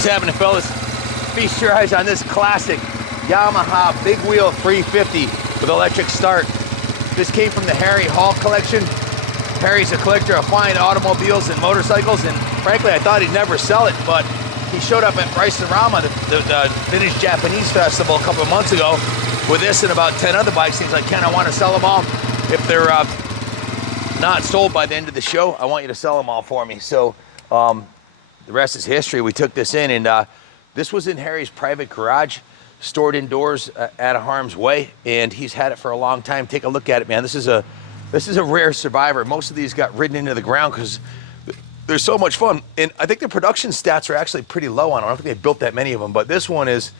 What's happening, fellas? Feast your eyes on this classic Yamaha big wheel 350 with electric start. This came from the Harry Hall collection. Harry's a collector of fine automobiles and motorcycles, and frankly, I thought he'd never sell it, but he showed up at Bryson-Rama, the Vintage Japanese Festival a couple of months ago with this and about 10 other bikes. He's like, Ken, I want to sell them all. If they're not sold by the end of the show, I want you to sell them all for me. So the rest is history. We took this in, and this was in Harry's private garage, stored indoors out of harm's way, and he's had it for a long time. Take a look at it, man. This is a rare survivor. Most of these got ridden into the ground because they're so much fun. And I think the production stats are actually pretty low on them. I don't think they built that many of them, but this one is,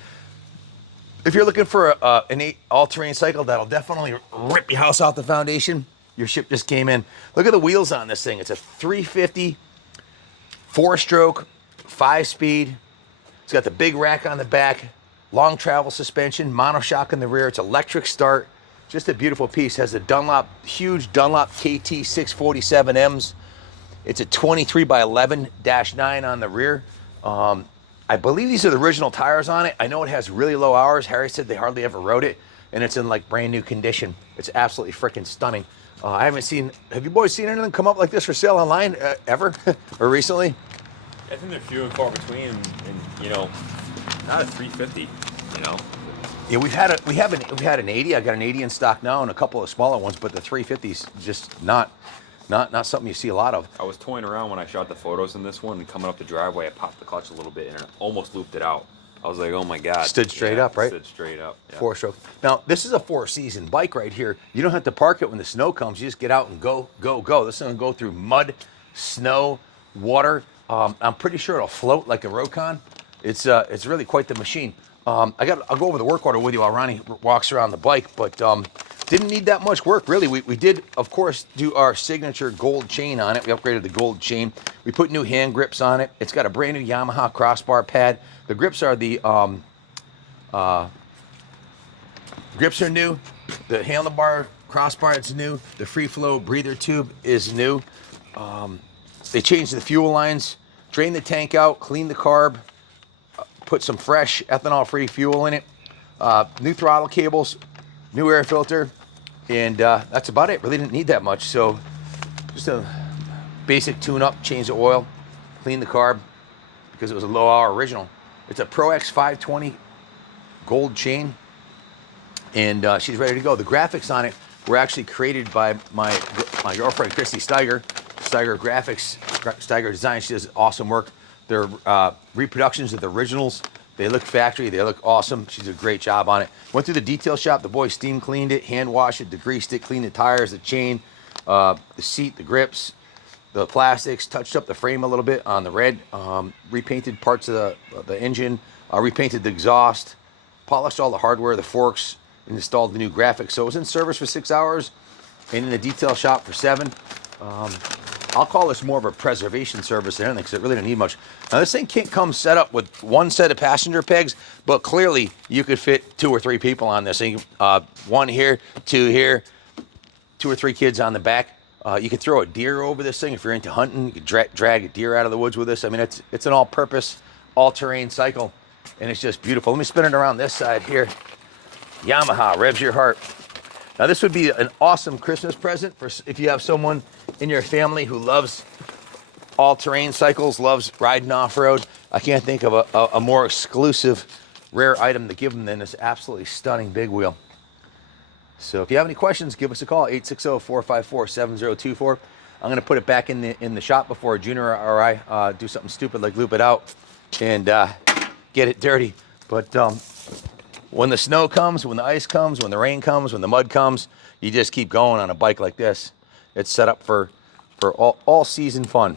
if you're looking for an all-terrain cycle that'll definitely rip your house off the foundation, your ship just came in. Look at the wheels on this thing. It's a 350, 4-stroke, 5-speed. It's got the big rack on the back, long travel suspension, monoshock in the rear. It's electric start. Just a beautiful piece. Has a huge Dunlop KT 647Ms. It's a 23 by 11-9 on the rear. I believe these are the original tires on it. I know it has really low hours. Harry said they hardly ever rode it, and it's in like brand new condition. It's absolutely freaking stunning. I haven't seen, have you boys seen anything come up like this for sale online ever or recently? I think they're few and far between, and you know, not a 350, you know. Yeah, we had an 80. I got an 80 in stock now, and a couple of smaller ones, but the 350's just not something you see a lot of. I was toying around when I shot the photos in this one, and coming up the driveway, I popped the clutch a little bit, and it almost looped it out. I was like, oh my God. Stood straight up, right? Stood straight up. Yeah. 4-stroke. Now, this is a 4-season bike right here. You don't have to park it when the snow comes. You just get out and go, go, go. This is going to go through mud, snow, water. I'm pretty sure it'll float like a Rokon. It's really quite the machine. I'll go over the work order with you while Ronnie walks around the bike, but didn't need that much work, really. We did, of course, do our signature gold chain on it. We upgraded the gold chain. We put new hand grips on it. It's got a brand new Yamaha crossbar pad. The grips are grips are new. The handlebar crossbar is new. The free flow breather tube is new. They changed the fuel lines, drained the tank out, cleaned the carb, put some fresh ethanol-free fuel in it, new throttle cables, new air filter, and that's about it. Really didn't need that much. So just a basic tune-up, change the oil, clean the carb because it was a low-hour original. It's a Pro X 520 gold chain, and she's ready to go. The graphics on it were actually created by my girlfriend, Christy Steiger. Steiger Graphics, Steiger Design. She does awesome work. They're reproductions of the originals. They look factory. They look awesome. She did a great job on it. Went through the detail shop. The boys steam cleaned it, hand washed it, degreased it, cleaned the tires, the chain, the seat, the grips, the plastics, touched up the frame a little bit on the red, repainted parts of the engine, repainted the exhaust, polished all the hardware, the forks, and installed the new graphics. So it was in service for 6 hours and in the detail shop for 7. I'll call this more of a preservation service than anything because it really didn't need much. Now, this thing can't come set up with one set of passenger pegs, but clearly you could fit 2 or 3 people on this thing. 1 here, 2 here, 2 or 3 kids on the back. You could throw a deer over this thing if you're into hunting. You could drag a deer out of the woods with this. I mean, it's an all-purpose, all-terrain cycle, and it's just beautiful. Let me spin it around this side here. Yamaha, revs your heart. Now, this would be an awesome Christmas present for if you have someone in your family who loves all-terrain cycles, loves riding off-road. I can't think of a more exclusive, rare item to give them than this absolutely stunning big wheel. So if you have any questions, give us a call, 860-454-7024. I'm going to put it back in the shop before Junior or I do something stupid like loop it out and get it dirty. But when the snow comes, when the ice comes, when the rain comes, when the mud comes, you just keep going on a bike like this. It's set up for all season fun.